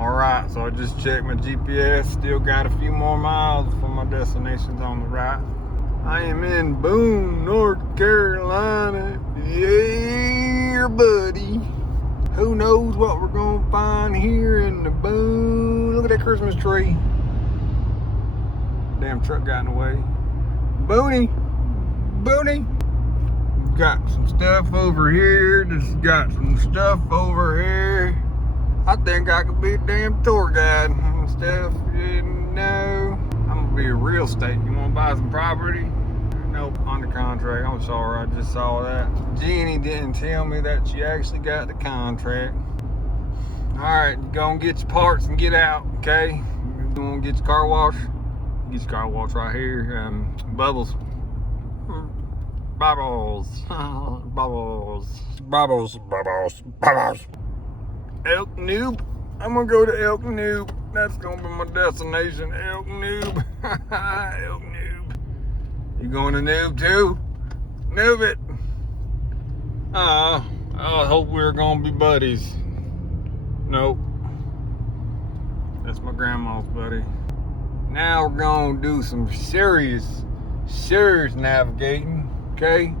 Alright, so I just checked my GPS. Still got a few more miles before my destination's on the right. I am in Boone, North Carolina. Yeah, buddy. Who knows what we're gonna find here in the Boone. Look at that Christmas tree. Damn truck got in the way. Booney. Got some stuff over here. Just got some stuff over here. I think I could be a damn tour guide and stuff. You know, I'm gonna be a real estate. You wanna buy some property? Nope, under contract. I'm sorry, I just saw that. Jeannie didn't tell me that she actually got the contract. Alright, go and get your parts and get out, okay? You wanna get your car wash? Get your car wash right here. Bubbles. Bubbles. Elk Noob. I'm gonna go to Elk Noob. That's gonna be my destination. Elk Noob. Elk Noob. You going to Noob too? Noob it. I hope we're gonna be buddies. Nope. That's my grandma's buddy. Now we're gonna do some serious navigating. Okay?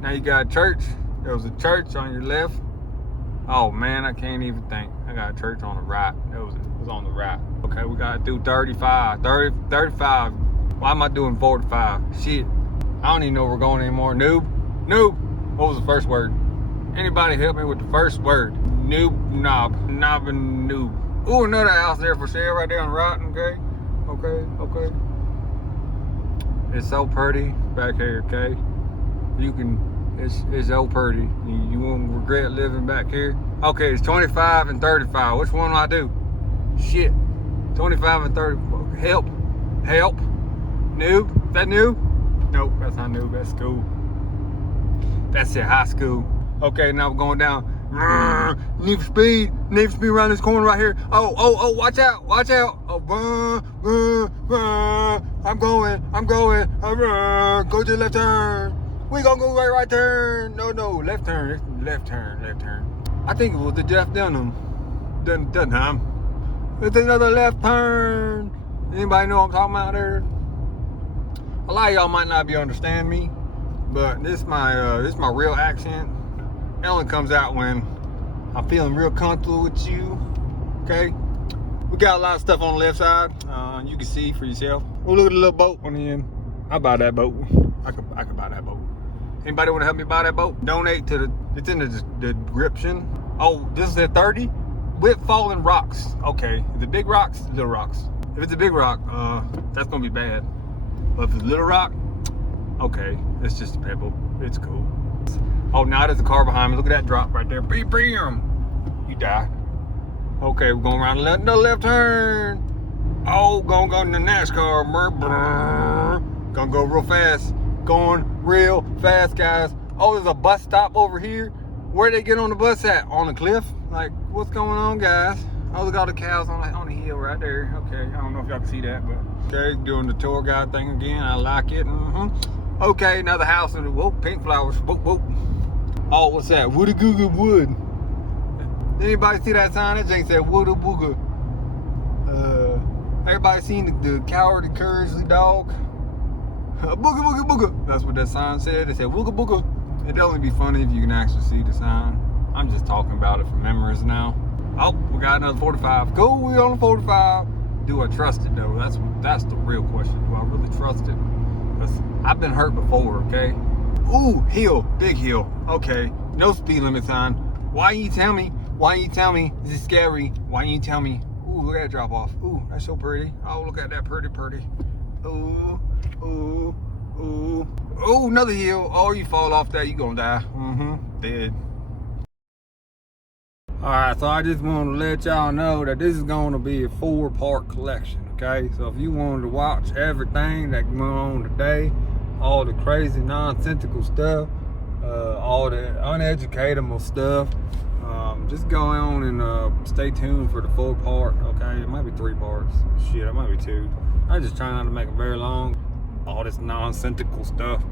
Now you got a church. There was a church on your left. Oh man, I can't even think. I got a church on the right. It was on the right. Okay, we gotta do 35. 35. Why am I doing 45? Shit. I don't even know where we're going anymore. Noob. What was the first word? Anybody help me with the first word? Knob and noob. Ooh, another house there for sale right there on the right. Okay. It's so pretty back here, okay? It's so pretty. You won't regret living back here. Okay, it's 25 and 35. Which one do I do? Shit. 25 and 30. Help. Noob. Is that new? Nope, that's not new. That's school. That's it, high school. Okay, now we're going down. Need for speed around this corner right here. Oh, watch out. Oh, I'm going. Go to the left turn. We gonna go right turn. No, left turn. Left turn. I think it was the Jeff Dunham. It's another left turn. Anybody know what I'm talking about there? A lot of y'all might not be understand me, but this is my real accent. It only comes out when I'm feeling real comfortable with you. Okay? We got a lot of stuff on the left side. You can see for yourself. Oh, look at the little boat on the end. I'll buy that boat. I could buy that boat. Anybody want to help me buy that boat? Donate to it's in the description. Oh, this is at 30 with falling rocks. Okay, the big rocks, little rocks. If it's a big rock, that's gonna be bad. But if it's a little rock, okay, it's just a pebble. It's cool. Oh, now there's a car behind me. Look at that drop right there. Bam! You die. Okay, we're going around the left turn. Oh, gonna go in the NASCAR. Gonna go real fast. Going real fast, guys. Oh, there's a bus stop over here. Where they get on the bus at? On the cliff? Like, what's going on, guys? Oh, look at all the cows on the hill right there. Okay, I don't know if y'all can see that, but okay, doing the tour guide thing again. I like it. Okay, another house in the pink flowers. Whoop. Oh, what's that? Woody Googa Wood. Anybody see that sign? That thing said Woody Booga. Everybody seen the cowardly, couragely dog? Booga. That's what that sign said. It said Wooga Booga. It'd only be funny if you can actually see the sign. I'm just talking about it from memories now. Oh, we got another 45. Cool, we on the 45. Do I trust it though? That's the real question. Do I really trust it? Because I've been hurt before, okay? Ooh, hill, big hill. Okay, no speed limit sign. Why you tell me? This is scary. Why you tell me? Ooh, look at that drop off. Ooh, that's so pretty. Oh, look at that pretty. Ooh. Oh, another hill. Oh, you fall off that, you gonna die. Dead. Alright, so I just want to let y'all know that this is going to be a 4-part collection, okay? So if you wanted to watch everything that went on today, all the crazy nonsensical stuff, all the uneducatable stuff, just go on and stay tuned for the full part, okay? It might be 3 parts. Shit, it might be 2. I'm just trying not to make them very long. All this nonsensical stuff.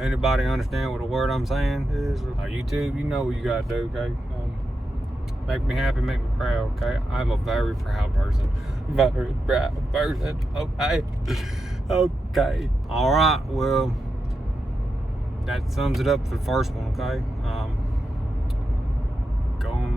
Anybody understand what the word I'm saying is? YouTube, you know what you gotta do, okay? Make me happy, make me proud, okay? I'm a very proud person. Very proud person, okay? Okay. All right, well, that sums it up for the first one, okay? Go on